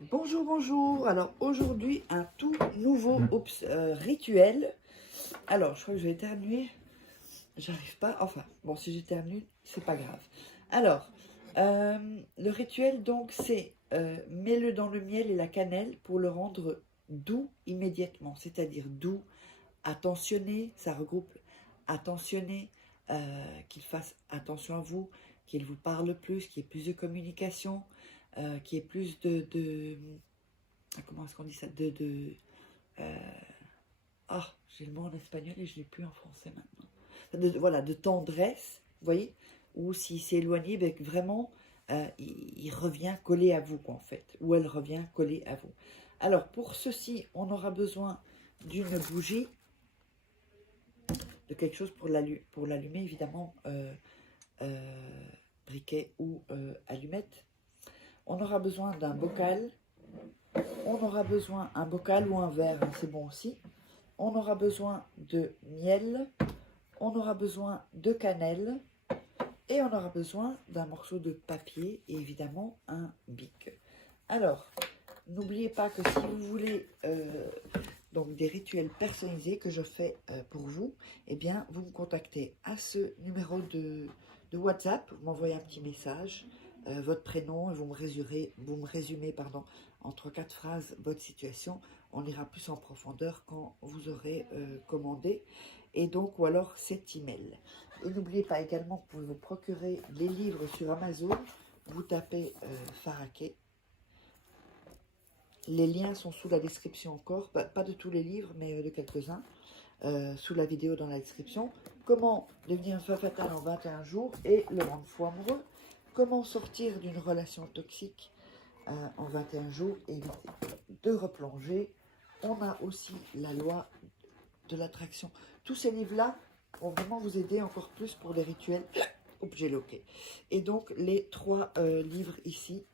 Bonjour, bonjour. Alors aujourd'hui, un tout nouveau rituel. Alors, je crois que je vais éternuer. J'arrive pas. Enfin, bon, si j'éternue, c'est pas grave. Alors, le rituel, donc, c'est mets-le dans le miel et la cannelle pour le rendre doux immédiatement. C'est-à-dire doux, attentionné. Ça regroupe attentionné, qu'il fasse attention à vous, qu'il vous parle plus, qu'il y ait plus de communication, qu'il y ait plus comment est-ce qu'on dit ça ah, j'ai le mot en espagnol et je ne l'ai plus en français maintenant. Voilà, de tendresse, vous voyez, ou s'il s'est éloigné, ben, vraiment, il revient collé à vous, quoi, en fait, ou elle revient collée à vous. Alors, pour ceci, on aura besoin d'une bougie, de quelque chose pour l'allumer, évidemment, briquet ou allumette. On aura besoin d'un bocal. On aura besoin d'un bocal ou un verre, hein, c'est bon aussi. On aura besoin de miel, on aura besoin de cannelle et on aura besoin d'un morceau de papier et évidemment un bic. Alors, n'oubliez pas que si vous voulez donc des rituels personnalisés que je fais pour vous, eh bien, vous me contactez à ce numéro de WhatsApp, vous m'envoyez un petit message, votre prénom, et vous me résumez pardon, en 3-4 phrases votre situation. On ira plus en profondeur quand vous aurez commandé, et donc, ou alors cet email. Et n'oubliez pas également, vous pouvez vous procurer les livres sur Amazon, vous tapez Faraké. Les liens sont sous la description encore, pas de tous les livres, mais de quelques-uns, sous la vidéo dans la description. Comment devenir un femme fatale en 21 jours et le rendre fou amoureux. Comment sortir d'une relation toxique en 21 jours et éviter de replonger. On a aussi la loi de l'attraction. Tous ces livres-là vont vraiment vous aider encore plus pour les rituels. Oups, j'ai loqué. Et donc, les 3 livres ici,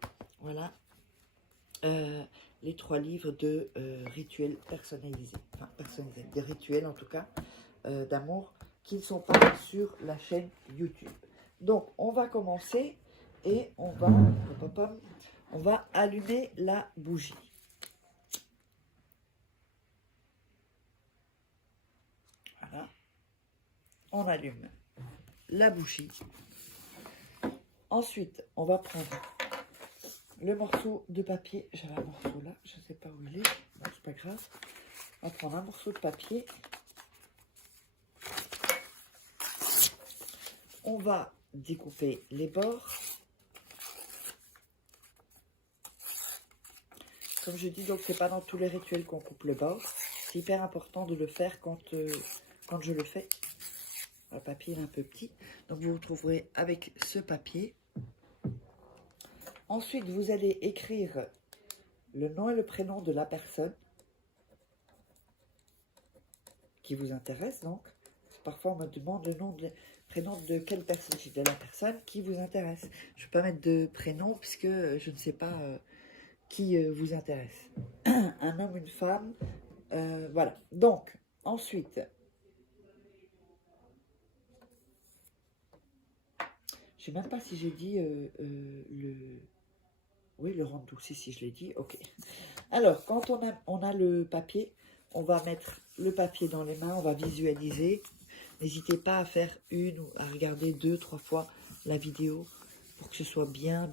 voilà. Les 3 livres de rituels personnalisés, enfin personnalisés, des rituels en tout cas d'amour qui ne sont pas sur la chaîne YouTube. Donc on va commencer et on va allumer la bougie. Voilà, on allume la bougie. Ensuite, on va prendre le morceau de papier. J'avais un morceau là, je ne sais pas où il est. Bon, c'est pas grave. On va prendre un morceau de papier. On va découper les bords. Comme je dis, donc c'est pas dans tous les rituels qu'on coupe le bord. C'est hyper important de le faire quand je le fais. Le papier est un peu petit. Donc vous vous trouverez avec ce papier. Ensuite, vous allez écrire le nom et le prénom de la personne qui vous intéresse. Donc, parfois on me demande le nom de prénom de quelle personne, de la personne qui vous intéresse. Je ne vais pas mettre de prénom puisque je ne sais pas qui vous intéresse. Un homme, une femme, voilà. Donc, ensuite, je ne sais même pas si j'ai dit oui, le rendre doux, si je l'ai dit, ok. Alors, quand on a le papier, on va mettre le papier dans les mains, on va visualiser. N'hésitez pas à faire une ou à regarder 2-3 fois la vidéo pour que ce soit bien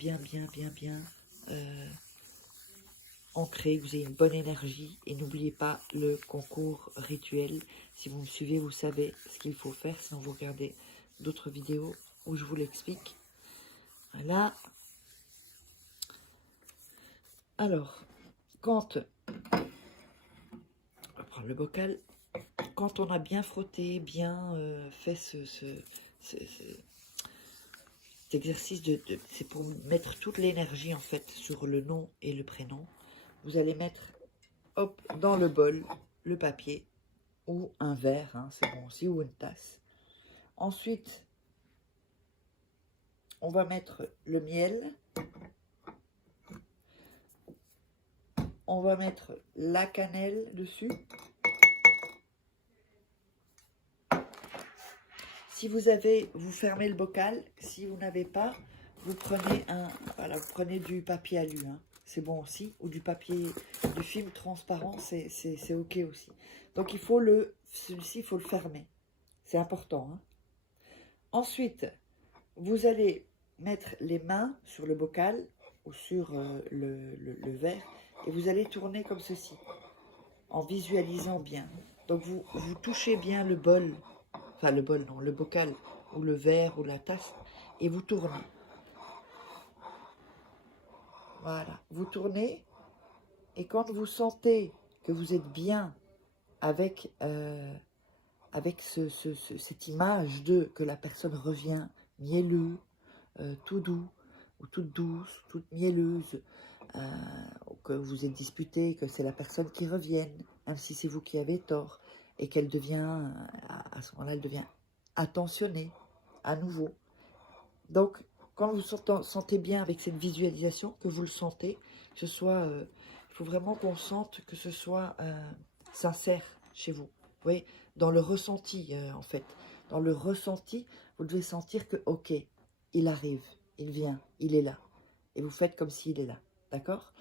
ancré, que vous ayez une bonne énergie. Et n'oubliez pas le concours rituel. Si vous me suivez, vous savez ce qu'il faut faire. Sinon, vous regardez d'autres vidéos où je vous l'explique. Voilà. Alors, quand on va prendre le bocal, quand on a bien frotté, bien fait cet exercice c'est pour mettre toute l'énergie en fait sur le nom et le prénom. Vous allez mettre hop dans le bol le papier ou un verre, hein, c'est bon aussi, ou une tasse. Ensuite, on va mettre le miel. On va mettre la cannelle dessus. Si vous avez, vous fermez le bocal. Si vous n'avez pas, vous prenez vous prenez du papier alu. Hein. c'est bon aussi. Ou du papier, du film transparent, c'est ok aussi. Donc il faut celui-ci, il faut le fermer. C'est important. Hein. Ensuite, vous allez mettre les mains sur le bocal ou sur le verre et vous allez tourner comme ceci, en visualisant bien. Donc vous touchez bien le bol, enfin le bol non, le bocal ou le verre ou la tasse et vous tournez. Voilà, vous tournez et quand vous sentez que vous êtes bien avec, cette image que la personne revient mielleux, tout doux, ou toute douce, toute mielleuse, que vous êtes disputé, que c'est la personne qui revienne, même si c'est vous qui avez tort, et qu'elle devient, à ce moment-là, elle devient attentionnée, à nouveau. Donc, quand vous sentez bien avec cette visualisation, que vous le sentez, que ce soit, il faut vraiment qu'on sente que ce soit sincère chez vous. Vous voyez, dans le ressenti, en fait. Dans le ressenti, vous devez sentir que, ok, il arrive, il vient, il est là. Et vous faites comme s'il est là. D'accord?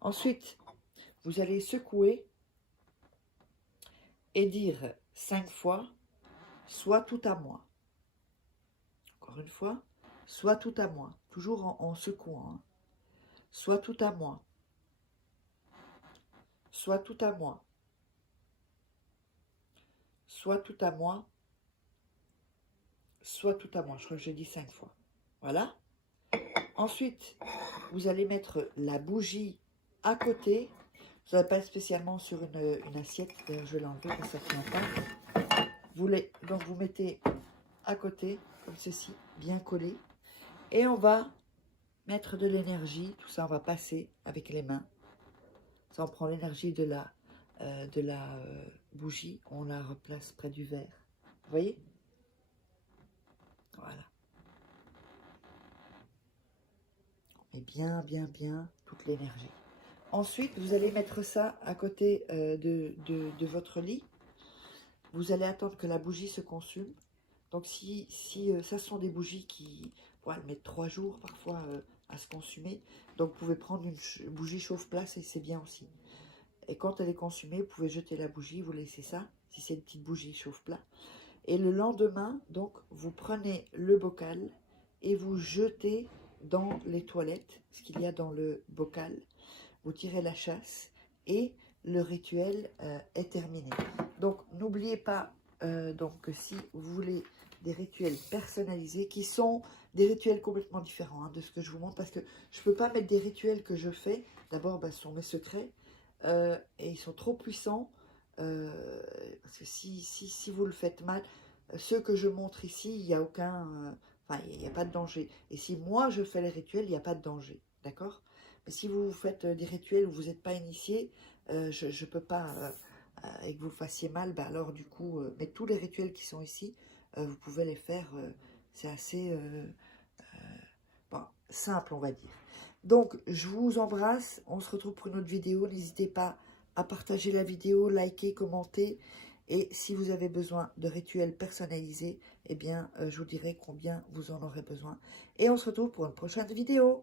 Ensuite, vous allez secouer et dire 5 fois, soit tout à moi. Encore une fois, soit tout à moi. Toujours en secouant. Hein. Soit tout à moi. Soit tout à moi. Soit tout à moi. Soit tout à moi. Je crois que j'ai dit 5 fois. Voilà. Ensuite, vous allez mettre la bougie à côté. Je ne vais pas spécialement sur une assiette. D'ailleurs, je vais l'enlever parce que ça ne tient pas. Donc, vous mettez à côté, comme ceci, bien collé. Et on va mettre de l'énergie. Tout ça, on va passer avec les mains. Ça, on prend l'énergie de la bougie. On la replace près du verre. Vous voyez? Voilà. Et bien, bien, bien, toute l'énergie. Ensuite, vous allez mettre ça à côté de votre lit. Vous allez attendre que la bougie se consume. Donc, si ça sont des bougies qui elles mettent 3 jours parfois à se consumer. Donc, vous pouvez prendre une bougie chauffe-place et c'est bien aussi. Et quand elle est consumée, vous pouvez jeter la bougie, vous laissez ça, si c'est une petite bougie chauffe-plat. Et le lendemain, donc, vous prenez le bocal et vous jetez dans les toilettes ce qu'il y a dans le bocal. Vous tirez la chasse et le rituel est terminé. Donc, n'oubliez pas que si vous voulez des rituels personnalisés, qui sont des rituels complètement différents de ce que je vous montre, parce que je ne peux pas mettre des rituels que je fais. D'abord, ce sont mes secrets et ils sont trop puissants. Parce que si vous le faites mal, ceux que je montre ici, il n'y a aucun... il n'y a pas de danger. Et si moi, je fais les rituels, il n'y a pas de danger. D'accord? Mais si vous faites des rituels où vous n'êtes pas initié, je ne peux pas, et que vous le fassiez mal, alors du coup, mais tous les rituels qui sont ici, vous pouvez les faire, c'est assez simple, on va dire. Donc, je vous embrasse, on se retrouve pour une autre vidéo, n'hésitez pas à partager la vidéo, liker, commenter, et si vous avez besoin de rituels personnalisés, eh bien, je vous dirai combien vous en aurez besoin. Et on se retrouve pour une prochaine vidéo.